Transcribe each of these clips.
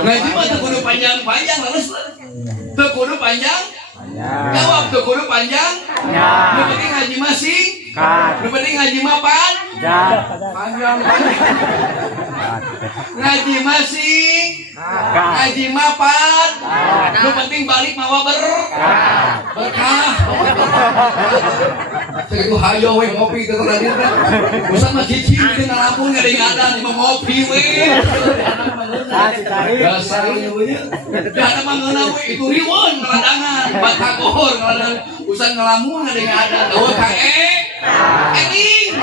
Ngaji mah teu kudu panjang-panjang leres. Teu kudu panjang. Jawab teu kudu panjang. Nu penting ngaji mah singkat. Nu penting ngaji mah panjang. Ngaji mah singkat. Ngaji mah nu penting balik mawa berkah. Itu hayo we ngopi ke terakhir kan. Usah mah cicing di ngalamun ngada-ngada di ngopi we. Dasar nya we. Ada mangeuna we itu riwon ngaladangan, batagor ngaladangan. Usah ngalamun ngada-ngada. Eueuh kae. Eling.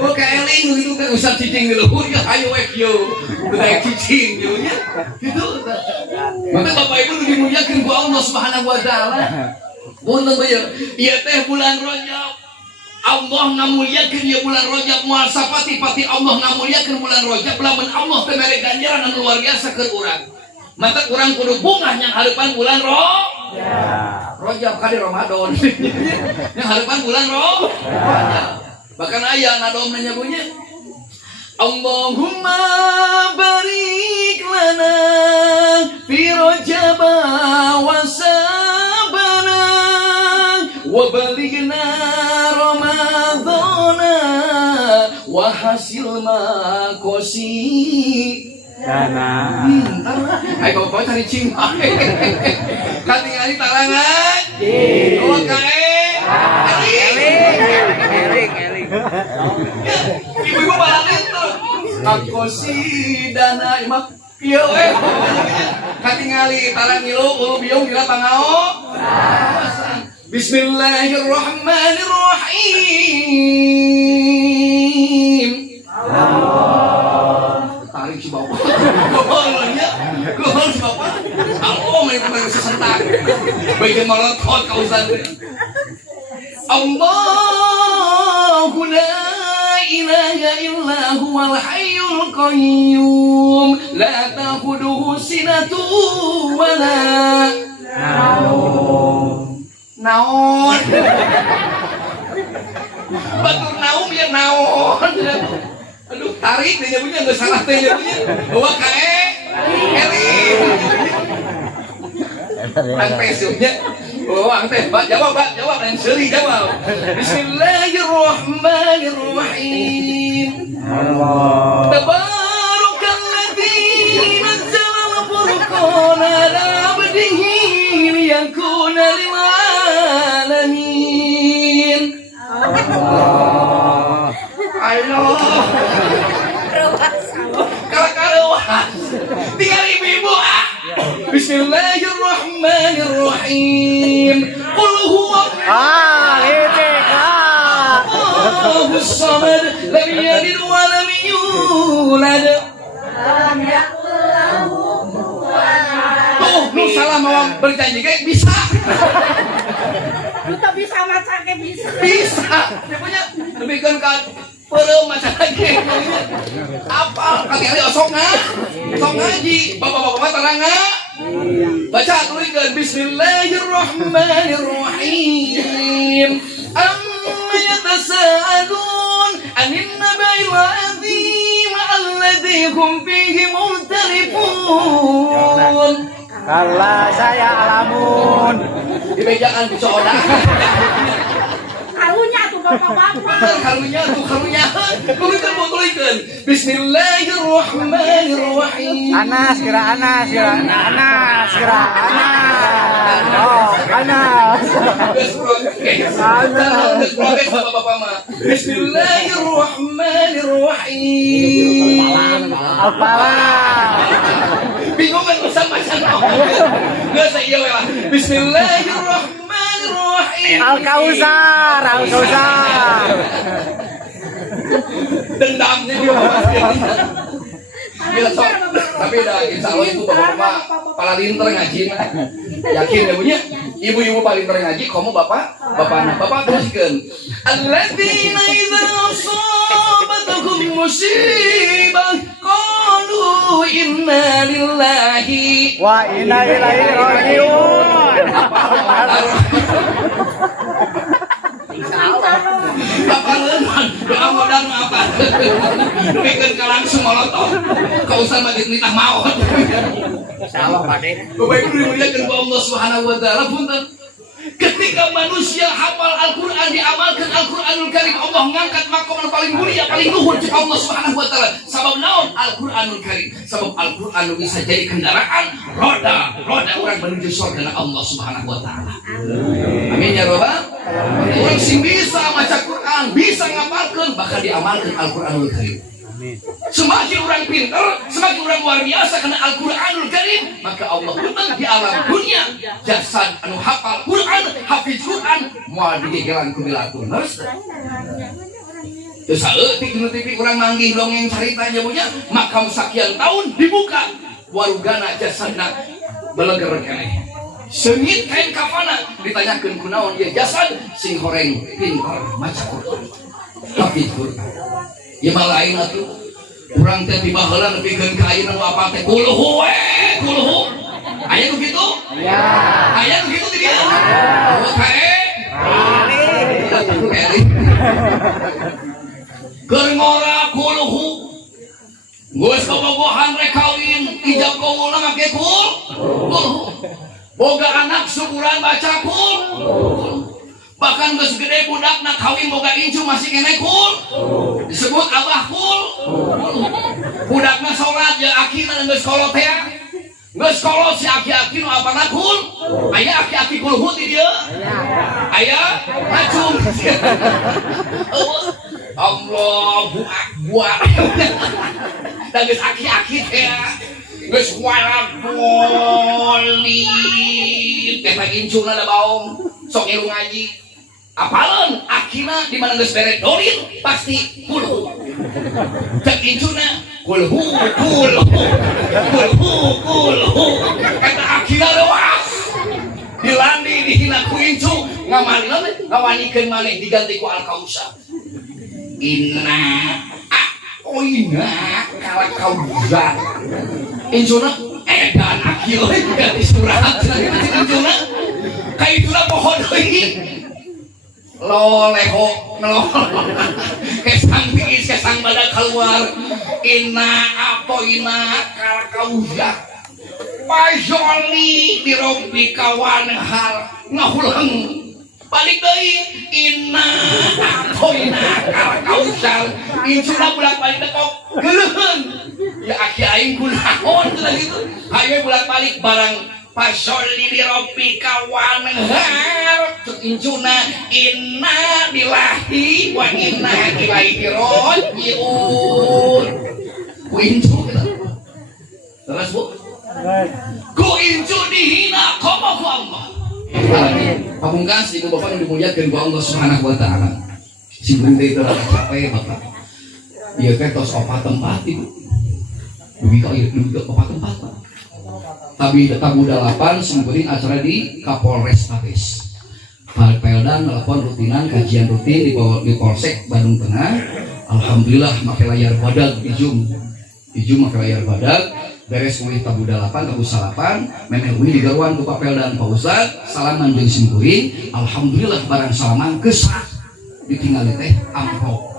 Oh kaeling gitu kan usah cicing di luhur ya hayo we kieu. Udah cicing kieu nya. Gitu. Maka Bapak Ibu dimuliakeun ku Allah Subhanahu wa taala. Punten bae ieu teh bulan Rajab. Allah ngamuliakeun ieu bulan Rajab moal sapati-pati Allah ngamuliakeun bulan Rajab lamun Allah teu mere ganjaran anu luar biasa keur urang. Mata urang kudu bungah yang hareupan bulan Rajab ka di Ramadan. Yang hareupan bulan Rajab. Bahkan aya nadom nanya bunyi Allahumma barik lana fi Rajab wa sabana wa balighna Ramadana wa hasil maqasidana. Ayo bapak cari cing. Katingali talangan. Dua kae. Eling. Ibu-ibu balanin tuh. Maqasidana imah. Iya we. Katingali talang ngilu biung dina pangao. Bismillahirrahmanirrahim. Tarik si bapak. Gohol si bapak. Allah menikmati sesentak. Baiknya meletot kausan. Allahu la ilaha illa huwal hayyul qayyum la ta'khudhuhu sinatun wa la naon. Batur naum ya naon. Aduh tarik dia punya enggak salah teh punya. Bawa kae. Eling. Nang pesunya. Oh, teh, jawab dan seri jawab. Bismillahirrahmanirrahim. Tabarakalladzi nazzala al-furqana 'ala 'abdihi liyakuna lil 'alamin. Ayo. Kala-kala tinggal ibu-ibu ah. Bismillahirrahmanirrahim. Qul huwa Allahus samad lam yalid wa lam yulad. Lam yakul lahu kufuwan ahad. Tuh, nu salah mau berjanji kayak bisa. Kita bisa maca ke bisa. Bisa. Dia punya lebihkan kan perem macam lagi. Apa? Kali-kali sok ngaji. Bapak-bapak mah terang baca tuliskan Bismillahirrahmanirrahim. Amma yatasaalun 'anil naba'il 'azim alladzi hum fihi mukhtalifun. Kalla saya alamun. Di bejaan bicara. Karunya tuh bapak-bapak. Karunya. Tuliskan. Bismillahirrahmanirrahim. Anas. Oh, Anas. Bapak-bapak mah. Bismillahirrahmanirrahim. Apalah. Bingung kan pesan macam apa? Nggak saya lah. Bismillahirrahmanirrahim. Al-Kausar. Dendamnya dia gila sok. Tapi dah insya Allah itu bapak-bapak palinter ngaji mah. Yakin ya punya. Ibu-ibu palinter ngaji, kamu bapak teruskan. Alladzina idza asabatuhum musibah qalu inna lillahi wa inna ilaihi rajiun. Kapalan doa modal apa? Bikin ka langsung molotov. Kau usah mitah maut. Salah Pakde. Bapak Ibu dimuliakan oleh Allah Subhanahu wa taala. Punten. Ketika manusia hafal Al-Quran, diamalkan Al-Quranul Karim, Allah mengangkat makom yang paling mulia, paling luhur cek Allah Subhanahu wa taala. Sabab naon Al-Quranul Karim? Sabab Al-Quran bisa jadi kendaraan roda orang menuju surga Allah Subhanahu wa taala. Amin ya rabbal alamin. Orang sing bisa maca Quran, bisa ngapalkeun, bahkan diamalkan Al-Quranul Karim. Semakin orang pintar, semakin orang luar biasa karena Al-Quranul Karim, maka Allah menang di alam dunia. Jasad anu hafal Quran, hafiz Quran, moal digegelan ku bilatun. Terus saeutik dinu TV urang manggih dongeng carita nya punya, makam sakian tahun dibuka, warugana jasadna beleger keneh. Seungit kain kafana ditanyakeun kunaon ieu jasad, sing horeng pintar maca Quran, hafiz Quran. Ya malain atuh urang teh tiba heula nepikeun ka ayeuna apa teh kulhu we kulhu aya begitu ya aya begitu teh dia oh kae keur ngora kulhu geus bobogohan rek kawin ijab kaulna make kulhu boga anak syukuran baca kulhu bahkan geus gede budakna kawin boga incu masih kene kul disebut abah kul budakna salat ya akina geus kolot teh geus kolot si aki-aki nu apana kul aya aki-aki kulhu di dieu aya acung Allahu akbar da geus aki-aki teh geus walat boli teh incuna da baong sok elu ngaji apalan akina di mana geus bere dorin pasti kulhu cek incuna kulhu kata akina leuas dilandi dihina ku incu ngawanikeun maneh diganti ku al-kausar inna ina kala kausar incuna edan akil ganti surat incuna kaituna pohon deui loleho kesang tiis kesang badak keluar inna apoina kal kauza pajoli dirompi kawan hal ngahulang balik deui inna apoina kal kauza incuna bolak-balik dekok geuleun ya aki aing kunaon teh gitu haye bolak-balik barang pasoli dirompi kawan hal incuna inna billahi wa inna ilaihi raji'un ku incu kita terus bu ku incu dihina komo ku Allah pamungkas ibu bapak yang dimuliakan ku Allah Subhanahu wa taala si bunda itu rada capek bapak ieu teh tos opat tempat ibu dugi ka ieu opat tempat tapi tamu 8 simkuring acara di Kapolres Tabes Peldan telepon rutinan kajian rutin di Polsek Bandung Tengah. Alhamdulillah make layar badag ijum make layar badag beres mulai tabu 8 tabu 8 memeh uni digaruan ku Pak Peldan Pak Ustad salaman jeung simkuring alhamdulillah barang salaman kesah ditinggal teh amplop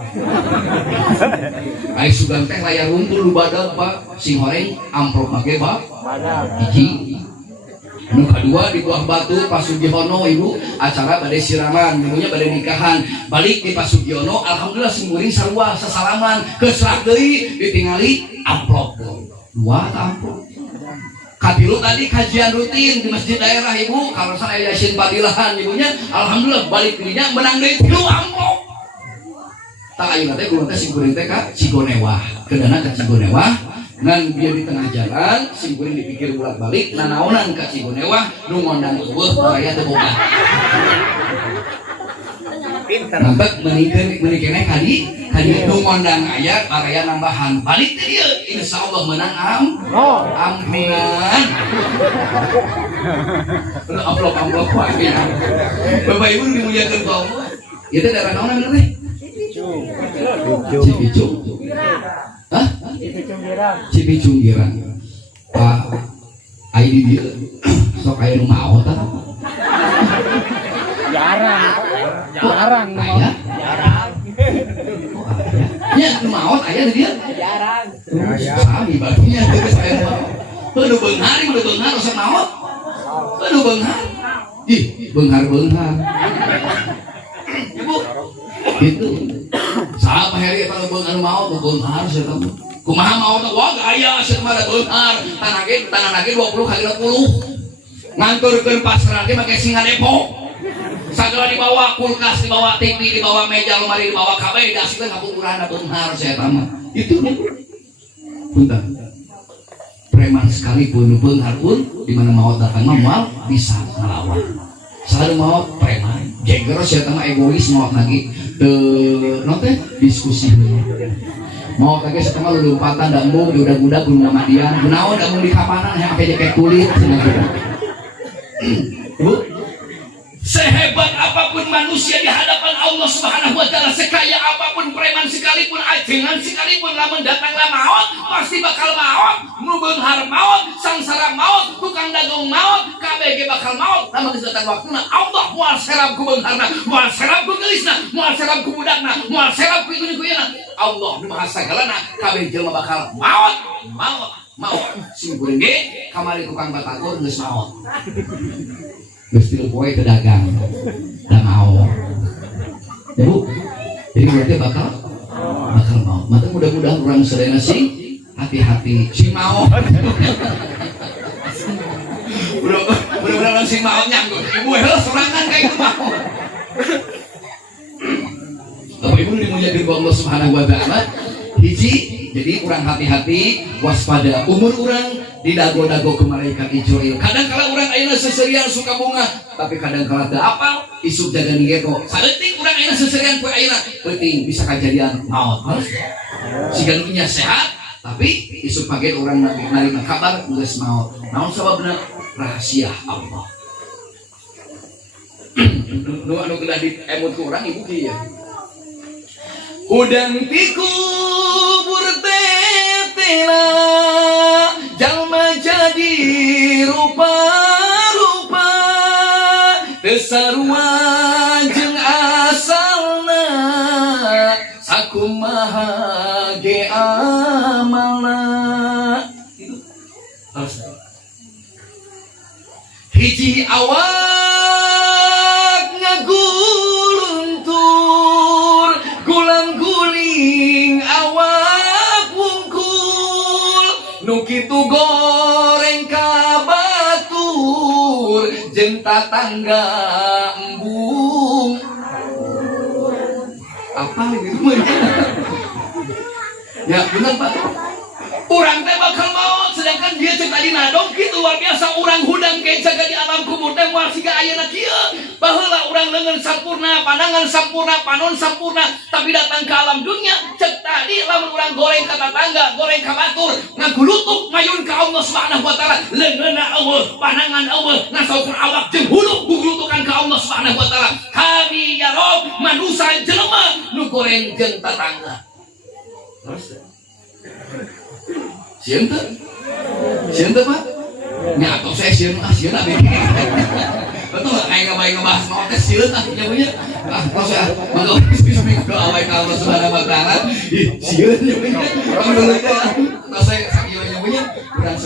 ai sugan teh layar rumpul lu badag Pak sing horeng amplop make Pak hiji nu kedua di Buah Batu Pak Sugiono ibu acara bade siraman ibunya bade nikahan balik di Pak Sugiono alhamdulillah simkuring sarua sasalaman keusrak deui ditingali amplop dua amplop katilu tadi kajian rutin di masjid daerah ibu kalau saya Yasin Padilahan ibunya alhamdulillah balik dirinya menang deui 3 amplop tak ayeuna teh kumaha simkuring teh ka Cigonewah keudana ka Cigonewah ngan dia di tengah jalan simkuring dipikir bolak-balik nanaonan ka Cigonewah nu ngondang eueuh raya teu boga nampak meuni keneh kadi nu ngondang aya area nambahan balik teh dieu insyaallah menang ampungan amplop wae Bapak Ibu dimuliakeun ku Allah ieu teh daerah naon namanya teh Cipicung hah? Cipicung Girang Pak Aidi dia sok aya nu maot jarang Jarang. Aya. Jarang. Nya maot aya di dia. Jarang. Sami baginya geus aya maot. Heuh beunghar udah beunghar rasa maot. Heuh beunghar. Ih, beunghar. Ibu. Gitu. Saha heri eta beunghar maot beunghar saya tahu. Kumaha maot wah gaya sia mah beunghar. Tanah lagi 20 kali 60. Nganturkeun pasrah ge make singa depok. Sagala dibawa kulkas, dibawa TV, dibawa meja lemari, dibawa kabeh, dasikeun kapukurana beunghar saya tahu. Itu nih. Punten. Preman sekalipun beunghar pun di mana maot datang mah moal bisa ngelawan. Selalu maot preman. Jengger saya tahu egois maot lagi. Teu diskusi. Maot lagi saya tahu lompatan da embung di udag-udag guna madian. Kunaon da mun di kapanan yang ake jaket kulit cenah gitu. Bu, sehebat apapun manusia di hadapan Allah Subhanahu wa taala, sekaya apapun preman sekalipun, ajengan sekalipun, lamun datanglah maut, pasti bakal maut, nu beunghar maut, sangsara maut, tukang dagang maut, kabeh ge bakal maut. Lamun geus datang waktuna, Allah moal serab ku beungharna, moal serab ku geulisna, moal serab ku budakna, moal serab ku itunya. Allah nu maha sagalana, kabeh jelema bakal maut. Sing kuring ge kamari tukang batagor geus maut. Geus tilu poe teu dagang. Da maot. Ya Bu. Jadi berarti bakal maut. Maka mudah-mudahan urang sadayana sing hati-hati sing maot. Mudah-mudahan sing maot nyanggut. Ibu heuh sorangan ka itu maot. Bapak Ibu dimuliakeun ku Allah Subhanahu wa taala. Hiji, jadi kurang hati-hati, waspada. Umur orang didago-dago ke malaikat Israil. Kadang-kala orang ayeuna seserian suka bunga, tapi kadang-kala teu apal, isuk jaga nigeto. Saeutik orang ayeuna seserian poe ayeuna, penting bisa kejadian maut. Siga nu nya sehat, tapi isuk pagi orang narima kabar geus maut. Naon sababna? Rahasia Allah. Nu anu kena di emut ku urang ibu kieu. Udang pikubur tetela jalma jadi rupa-rupa tesarua jeung asalna sakumaha ge amalna. Hiji awak ngaguluntur gulang-guling awak wungkul nu kitu goreng ka batur jeung tatangga embung. Apa gitu ya benar Pak. Urang teh bakal maut sedangkan dia cek tadi nadong kitu luar biasa. Urang hudang ke jaga di alam kubur teh moal siga ayeuna kieu. Baheula urang leungeun sampurna, pandangan sampurna, panon sampurna, tapi datang ke alam dunia cek tadi lamun urang goreng ka tatangga, goreng ka batur, ngagulutuk mayun ka Allah Subhanahu wa taala. Leungeunna eueuh, pandangan eueuh, ngasaukun awak jeung hulu gugulutukan ka Allah Subhanahu wa taala. Kami ya Rob manusia jelema nu goreng jeung tatangga. Terus sieun teu Pak? Nya atuh saya sieun abi. Betul kayak ngebahas mau tes sieun nya punya. Kalau saya mangga bisa minggu awal ka Allah Subhanahu wa taala. Sieun nya punya. Orang dulu teh saya sakieu nya punya urang